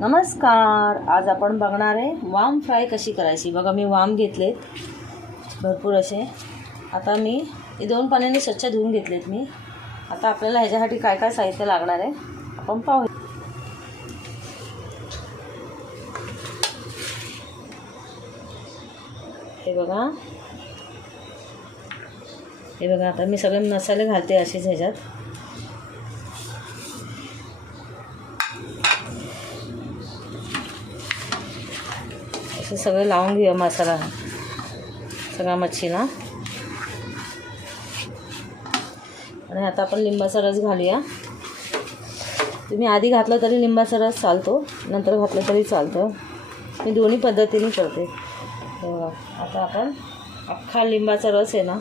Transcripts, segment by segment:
नमस्कार. आज आपण बघणार आहे वाम फ्राय कशी करायची. बघा मी वाम घेतलेत. भरपूर असे. आता मी हे दोन पाण्याने स्वच्छ धुवून घेतलेत मी. आता आपल्याला ह्याच्यासाठी काय काय साहित्य लागणार आहे आपण पाहू हे बघा. हे बघा आता मी सगळे मसाले घालते असेच ह्याच्यात. असं सगळं लावून घेऊया मसाला. सगळा मच्छीला. आणि आता आपण लिंबाचा रस घालूया. तुम्ही आधी घातला तरी लिंबाचा रस चालतो नंतर घातलं तरी चालतं. मी दोन्ही पद्धतीने करते. बघा आता आपण अख्खा लिंबाचा रस आहे ना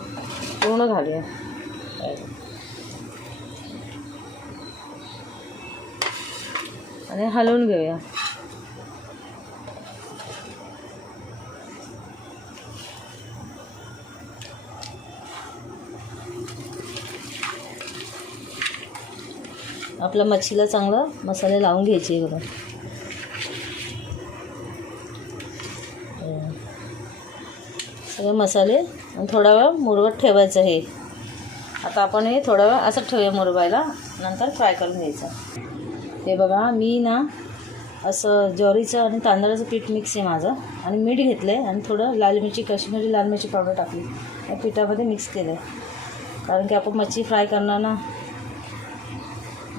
पूर्ण घालूया. आणि हलवून घेऊया. आपल्या मच्छीला चांगलं मसाले लावून घ्यायचे बघा. सगळे मसाले आणि थोडा वेळ मुरवत ठेवायचं हे. आता आपण हे थोडा वेळ असं ठेवूया मुरवायला नंतर फ्राय करून घ्यायचं. हे बघा मी ना असं ज्वारीचं आणि तांदळाचं पीठ मिक्स आहे माझं आणि मीठ घेतलं आहे आणि थोडं लाल मिरची काश्मीरी लाल मिरची पावडर टाकली आणि पिठामध्ये मिक्स केलं आहे कारण की आपण मच्छी फ्राय करणार ना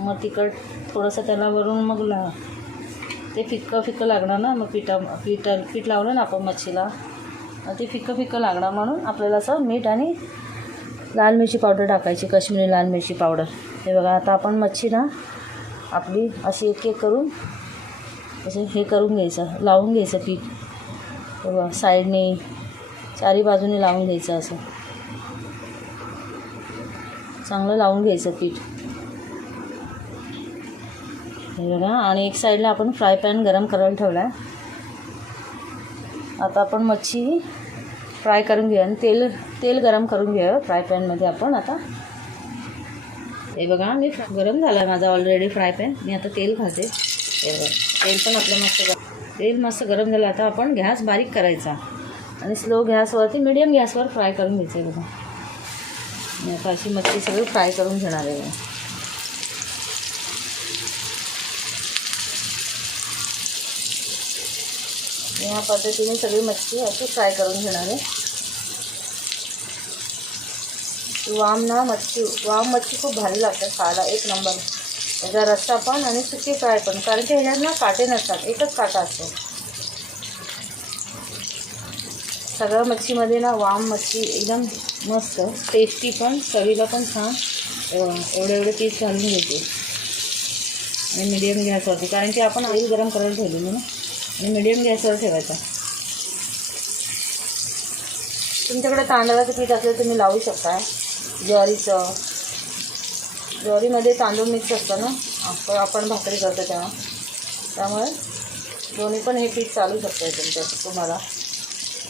मग तिखट थोडंसं त्याला वरून मग ला ते फिक्कं फिक्कं लागणार ना मग पिठा पीठ पीठ लावलं ना आपण मच्छीला. ते फिक्कं फिक्कं लागणार म्हणून आपल्याला असं मीठ आणि लाल मिरची पावडर टाकायची काश्मीरी लाल मिरची पावडर. हे बघा आता आपण मच्छी ना आपली अशी एक एक करून असं हे करून घ्यायचं लावून घ्यायचं पीठ. हे बघा साईडने चारी बाजूने लावून घ्यायचं असं. चांगलं लावून घ्यायचं पीठ. हे बघा आणि एक साईडला आपण फ्राय पॅन गरम करायला ठेवला आहे आता आपण मच्छी फ्राय करून घेऊया. आणि तेल तेल गरम करून घेऊया हो, फ्राय पॅनमध्ये आपण आता. हे बघा मी गरम झाला आहे माझा ऑलरेडी फ्राय पॅन मी आता तेल घालते. हे बघा तेल पण आपलं मस्त तेल मस्त गरम झालं. आता आपण गॅस बारीक करायचा. आणि स्लो गॅसवरती मिडियम गॅसवर फ्राय करून घ्यायचं आहे बघा. मी आता अशी मच्छी सगळी फ्राय करून घेणार आहे. या पद्धतीने सगळी मच्छी अशी फ्राय करून घेणार आहे. वाम ना मच्छी वाम मच्छी खूप भारी लागते खायला एक नंबर. त्याचा रस्सा पण आणि सुकी फ्राय पण कारण की ह्याच्यात ना काटे नसतात एकच काटा असतो. सगळ्या मच्छीमध्ये ना वाम मच्छी एकदम मस्त टेस्टी पण चवीला पण छान एवढे एवढे पीस घालून घेते. आणि मिडियम गॅसवरती कारण की आपण आई गरम करायला ठेवलेली ना. मिडियम गॅसवर ठेवायचा. तुमच्याकडे तांदळाचं पीठ असेल तुम्ही लावू शकता. ज्वारीचं. ज्वारीमध्ये तांदूळ मिक्स असतं ना? आपण आपण भाकरी करतो तेव्हा. त्यामुळे दोन्ही पण हे पीठ चालू शकतं आहे तुमच्या तुम्हाला.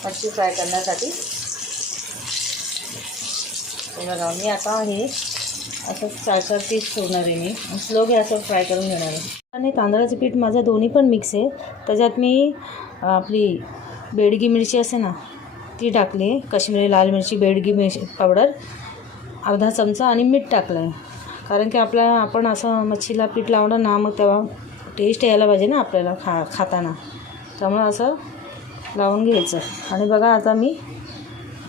मच्छी फ्राय करण्यासाठी. तुम्हाला मी आता हे असं चार चार पीस ठेवणार आहे मी स्लो गॅसवर फ्राय करून घेणार आहे. आणि तांदळाचं पीठ माझं दोन्ही पण मिक्स आहे. त्याच्यात मी आपली बेडगी मिरची असते ना ती टाकली. कश्मीरी लाल मिरची बेडगी मिरची पावडर अर्धा चमचा आणि मीठ टाकलं आहे कारण की आपला आपण असं मच्छीला पीठ लावणार ना मग तेव्हा टेस्ट यायला पाहिजे ना आपल्याला खा खाताना. त्यामुळं असं लावून घ्यायचं. आणि बघा आता मी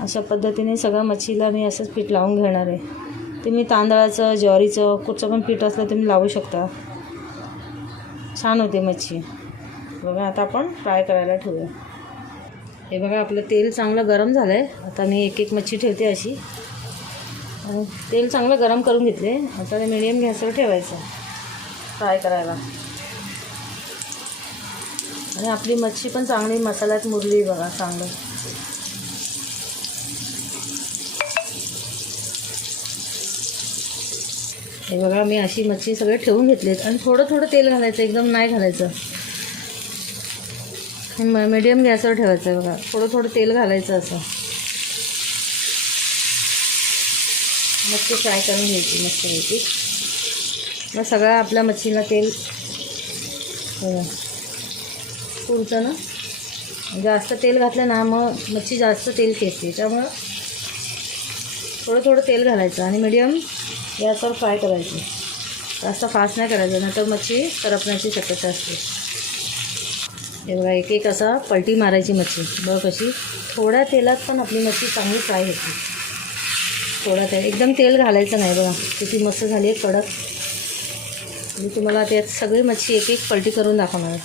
अशा पद्धतीने सगळं मच्छीला मी असंच पीठ लावून घेणार आहे. तुम्ही तांदळाचं ज्वारीचं कुठचं पण पीठ असलं तुम्ही लावू शकता. छान होते मच्छी. बघा आता आपण फ्राय करायला ठेवूया. हे बघा आपलं तेल चांगलं गरम झालं आहे आता मी एक एक मच्छी ठेवते अशी. तेल चांगलं गरम करून घेतले. आता ते मिडियम गॅसवर ठेवायचं. फ्राय करायला. आणि आपली मच्छी पण चांगली मसाल्यात मुरली बघा चांगलं. हे बघा मी अशी मच्छी सगळे ठेवून घेतलेत. आणि थोडं थोडं तेल घालायचं एकदम नाही घालायचं. मीडियम गॅसवर ठेवायचं आहे बघा. थोडं थोडं तेल घालायचं असं. मच्छी फ्राय करून घ्यायची मस्तपैकी मग सगळ्या आपल्या मच्छीला तेल पुरतं ना? जास्त तेल घातलं ना मग मच्छी जास्त तेल खेचते. त्यामुळं थोडं थोडं तेल घालायचं. आणि मीडियम गॅसवर फ्राय करायचं. जास्त फास्ट नाही करायचं नंतर मच्छी करपण्याची शक्यता असते. एवढा एक एक असा पलटी मारायची मच्छी. बघ कशी. थोड्या तेलात पण आपली मच्छी चांगली फ्राय होते. थोडा तेल एकदम तेल घालायचं नाही बघा. किती मस्त झाली आहे कडक. मी तुम्हाला त्यात सगळी मच्छी एक एक पलटी करून दाखवणार आहे.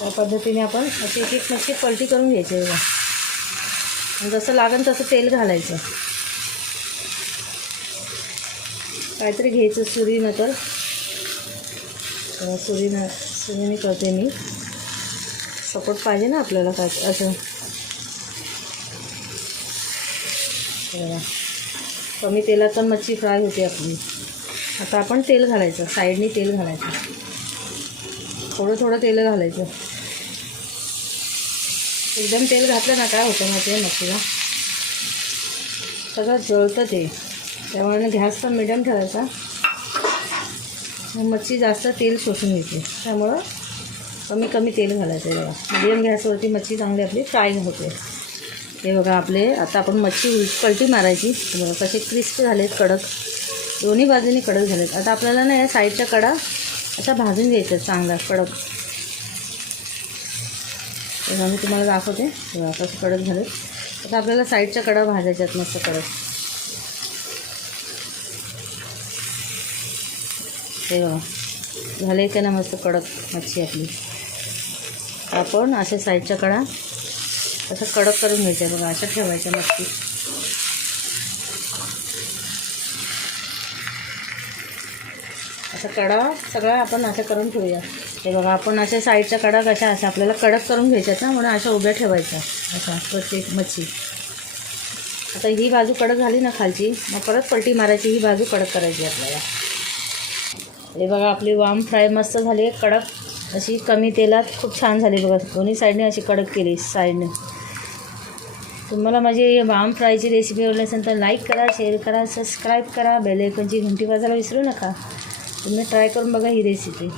त्या पद्धतीने आपण अशी एक एक मच्छी पलटी करून घ्यायची बघा. जसं लागेल तसं तेल घालायचं. काहीतरी घ्यायचं सुरीनं तर. सुरीनं सुरीने करते मी. सपोर्ट पाहिजे ना आपल्याला काय असं. कमी तेलात पण मच्छी फ्राय होते आपली. आता आपण तेल घालायचं साईडनी तेल घालायचं. थोडं थोडं तेल घालायचं. एकदम तेल घातलं ना काय होतं मग ते मच्छीला? सगळं जळतं ते. त्यामुळे गॅस पण मिडियम ठेवायचा. मच्छी जास्त तेल शोषून घेते. त्यामुळं कमी कमी तेल घालायचं आहे बघा. मिडियम गॅसवरती मच्छी चांगली आपली फ्राय होते. हे बघा आपले आता आपण मच्छी उल पलटी मारायची. बघा कसे क्रिस्प झालेत कडक. दोन्ही बाजूनी कडक झालेत. आता आपल्याला ना या साईडच्या कडा असा भाजून घ्यायचा चांगला कडक. तेव्हा मी तुम्हाला दाखवते. हे बघा कडक झालेत. आता आपल्याला साईडच्या कडा भाजायच्यात मस्त कडक. हे बघा. झाले का ना मस्त कडक मच्छी आपली. आपण अशा साईडच्या कडा असं कडक करून घ्यायच्या बघा अशा ठेवायच्या मच्छी. असं कडा सगळा आपण असं करून ठेवूया. हे बघा आपण अशा साईडच्या कडा कशा अशा आपल्याला कडक करून घ्यायच्यात ना म्हणून अशा उभ्या ठेवायच्या अशा प्रत्येक मच्छी. आता ही बाजू कडक झाली ना खालची मग परत पलटी मारायची ही बाजू कडक करायची आपल्याला. हे बघा आपली वाम फ्राय मस्त झाली आहे कडक. अशी कमी तेलात खूप छान झाली बघा. दोन्ही साईडने अशी कडक केली साईडने. तुम्हाला माझी वाम फ्रायची रेसिपी आवडली असेल तर लाईक करा शेअर करा सबस्क्राईब करा. बेल आयकॉनची घंटी वाजायला विसरू नका. तुम्ही ट्राय करून बघा ही रेसिपी